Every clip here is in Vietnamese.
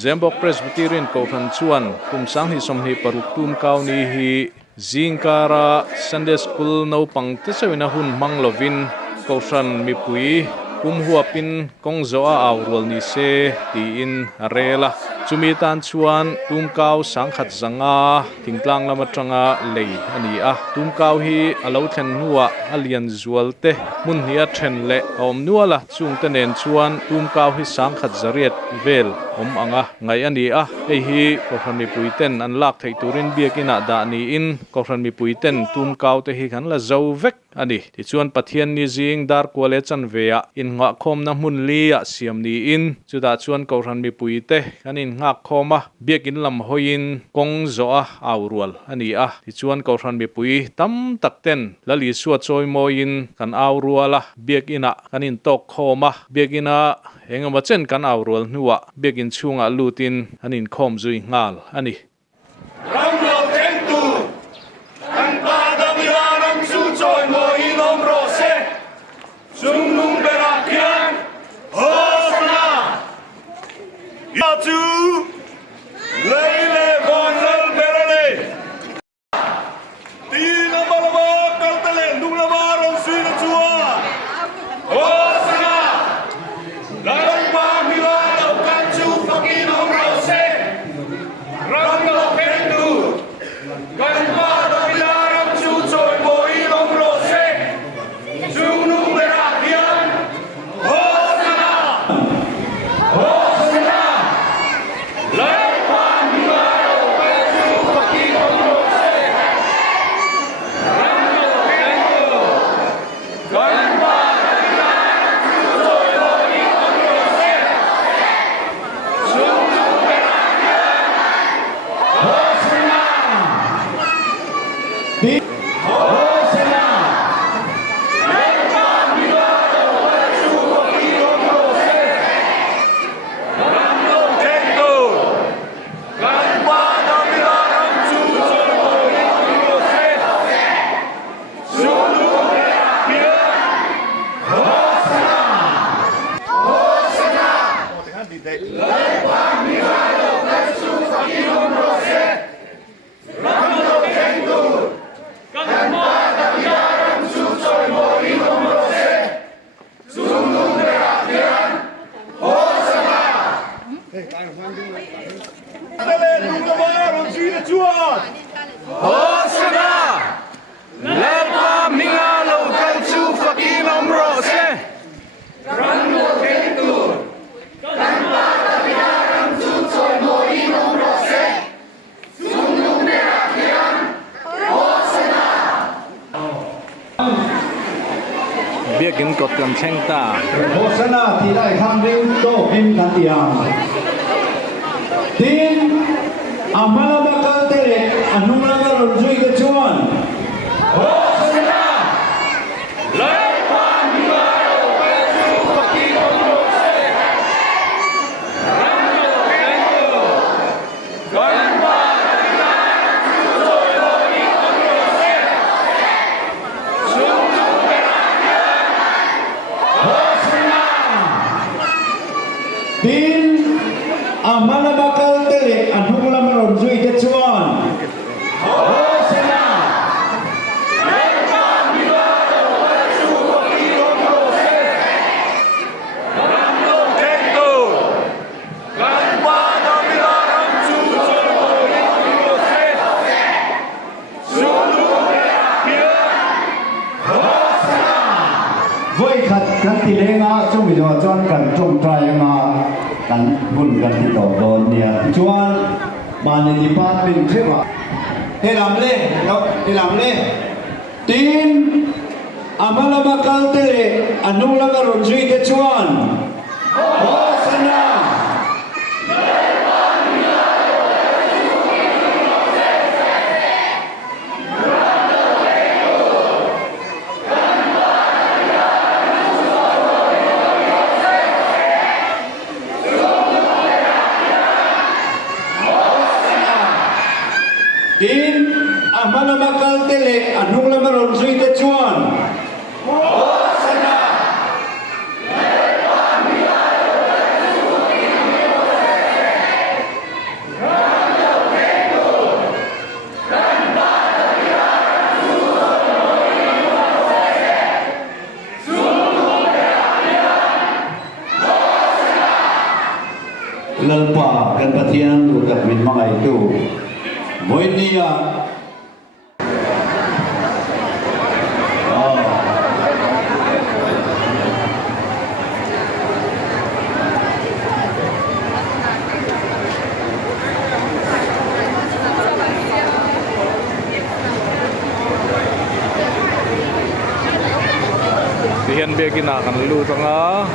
Zembok Presbyterian ko kan chuan kumsang hi somni paruk tum kau ni hi zingkara Sunday School no pang tesawina hun manglovin kausan mipui kumhuapin kongzoa awrol ni se ti in rela chumitan chuan tumkau sangkhat zanga tingtlang lamatanga lei ani a tumkau hi alo thlen nuwa alian zualte mun hia then le om nuala chungte nen chuan tumkau hi sangkhat zariat vel om anga ngai ani a ei hi kokhan mi puiten an lak thei turin biakina da ni in kokhan mi puiten tumkau te hi kan la zo vek ani ti chuan pathian ni jing dar kwale chan vea in nga khom na mun li a siam ni in chuda chuan kokhan mi puite kanin ngak khoma biakin lam hoin kong zo a awrual ani a ti chuan kokhan mi pui tam takten lali suat choi moin kan awruala biakina kanin tok khoma biakina engama chen kan awrual nuwa biakin chunga lutin anin khom zui ngal ani biakin kot kan chengta Hosana ti dai kham ring to pin kan tiang tin amala bakal tere anumla ga ronjui ke chuan Hosana lai pa mi ga ro pe chu paki ro se ram yo kendo kan ba na chu choi lo ni ro se chung chu pe tin amana bakal tere anhumla maron zui ke chuan Hosana lepa milaro chu ki ro se ramlo kendo kan ba na milaro chu choi ro se sulu pia Hosana voi khat kan ti lenga chumi do chon kan chom trai ma kan bun kan ti to don nia chuan mani department thema elam le tin amala bakal tere anula ga ronjui ke chuan Hosana din amana bakal tele anung lamaron zui te chuan Hosana จากมินมังไอตูวันนี้อ่ะDiyan biya kinakanaluto nga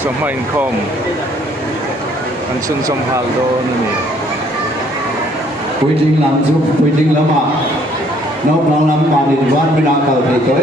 sa mainkom ang sunsamhal doon ni คุยจริงหลังซุปคุยจริงแล้วมาน้องลำมาดินวันไม่นานเก่าไปตัว